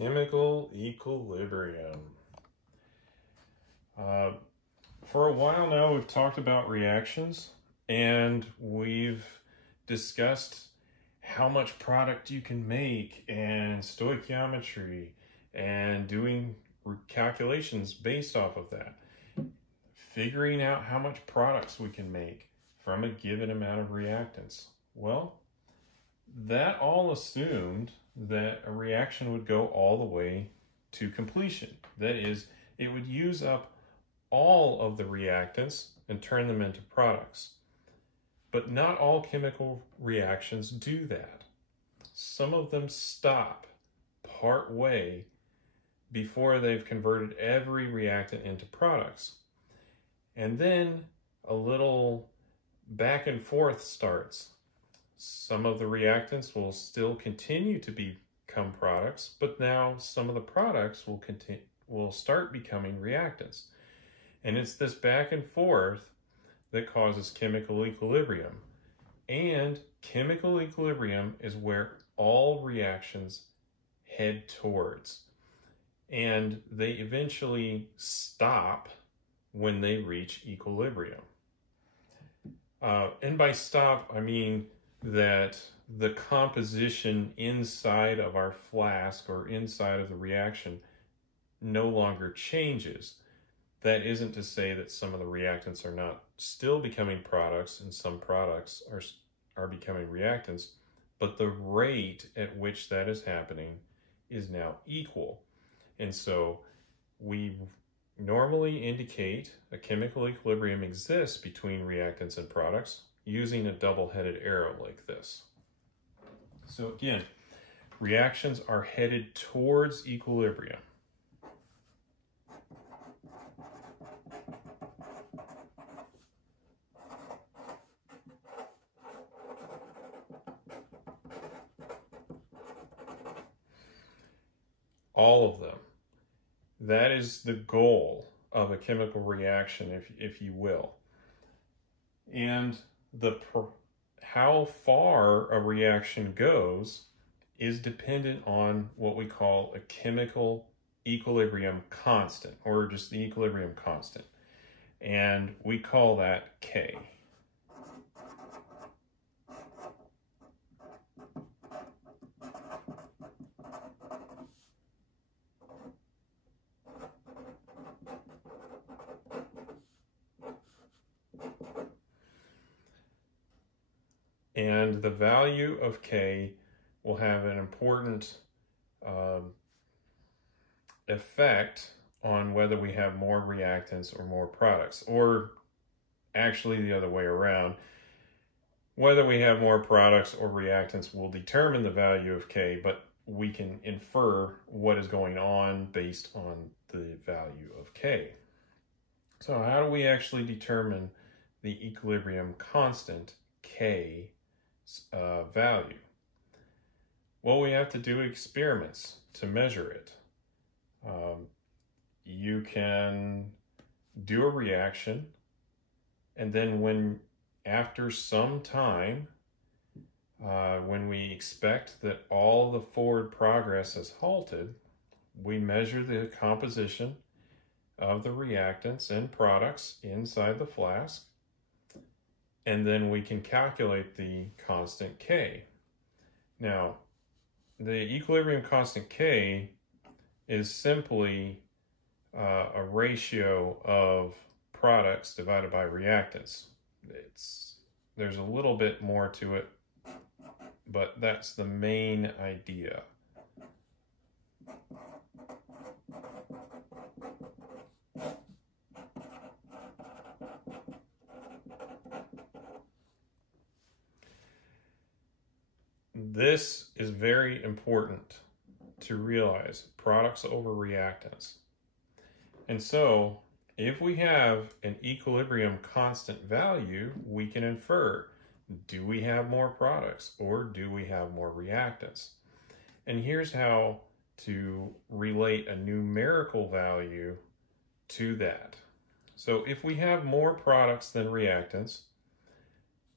Chemical equilibrium. For a while now, we've talked about reactions, and we've discussed how much product you can make and stoichiometry and doing calculations based off of that. Figuring out how much products we can make from a given amount of reactants. Well, that all assumed that a reaction would go all the way to completion. That is, it would use up all of the reactants and turn them into products. But not all chemical reactions do that. Some of them stop part way before they've converted every reactant into products. And then a little back and forth starts. Some of the reactants will still continue to become products, but now some of the products will start becoming reactants. And it's this back and forth that causes chemical equilibrium. And chemical equilibrium is where all reactions head towards. And they eventually stop when they reach equilibrium. And by stop, I mean that the composition inside of our flask or inside of the reaction no longer changes. That isn't to say that some of the reactants are not still becoming products and some products are becoming reactants, but the rate at which that is happening is now equal. And so we normally indicate a chemical equilibrium exists between reactants and products using a double-headed arrow like this. So again, reactions are headed towards equilibrium. All of them. That is the goal of a chemical reaction, if you will. And how far a reaction goes is dependent on what we call a chemical equilibrium constant, or just the equilibrium constant. And we call that K. And the value of K will have an important effect on whether we have more reactants or more products, or actually the other way around. Whether we have more products or reactants will determine the value of K, but we can infer what is going on based on the value of K. So how do we actually determine the equilibrium constant, K, value? Well, we have to do experiments to measure it. You can do a reaction, and then after some time, when we expect that all the forward progress has halted, we measure the composition of the reactants and products inside the flask, and then we can calculate the constant K. Now, the equilibrium constant K is simply a ratio of products divided by reactants. There's a little bit more to it, but that's the main idea. This is very important to realize, products over reactants. And so, if we have an equilibrium constant value, we can infer, do we have more products or do we have more reactants? And here's how to relate a numerical value to that. So if we have more products than reactants,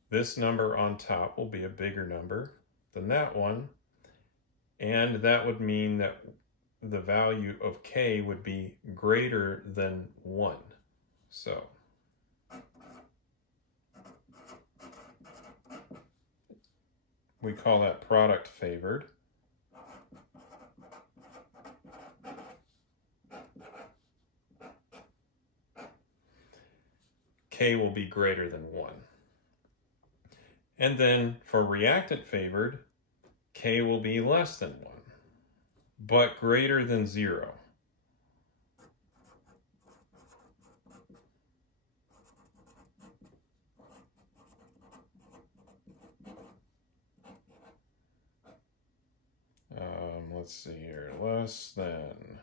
this number on top will be a bigger number than that one, and that would mean that the value of K would be greater than 1. So we call that product favored. K will be greater than 1. And then for reactant favored, K will be less than 1, but greater than 0. Let's see here, less than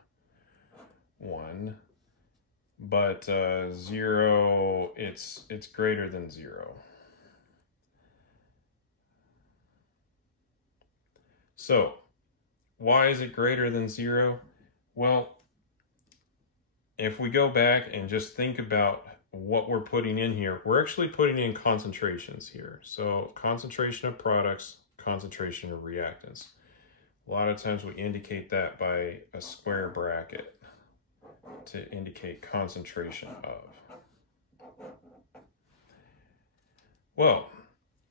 1, but 0, it's greater than 0. So, why is it greater than 0? Well, if we go back and just think about what we're putting in here, we're actually putting in concentrations here. So, concentration of products, concentration of reactants. A lot of times we indicate that by a square bracket to indicate concentration of. Well,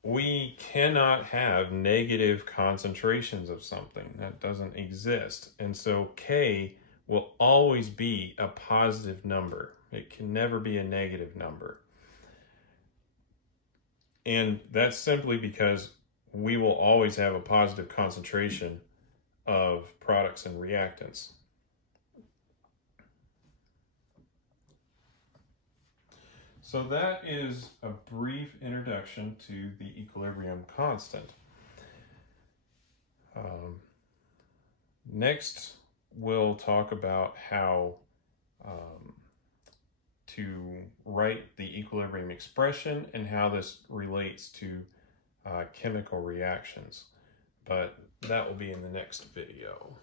we cannot have negative concentrations of something. That doesn't exist. And so K will always be a positive number. It can never be a negative number. And that's simply because we will always have a positive concentration of products and reactants. So that is a brief introduction to the equilibrium constant. Next, we'll talk about how to write the equilibrium expression and how this relates to chemical reactions. But that will be in the next video.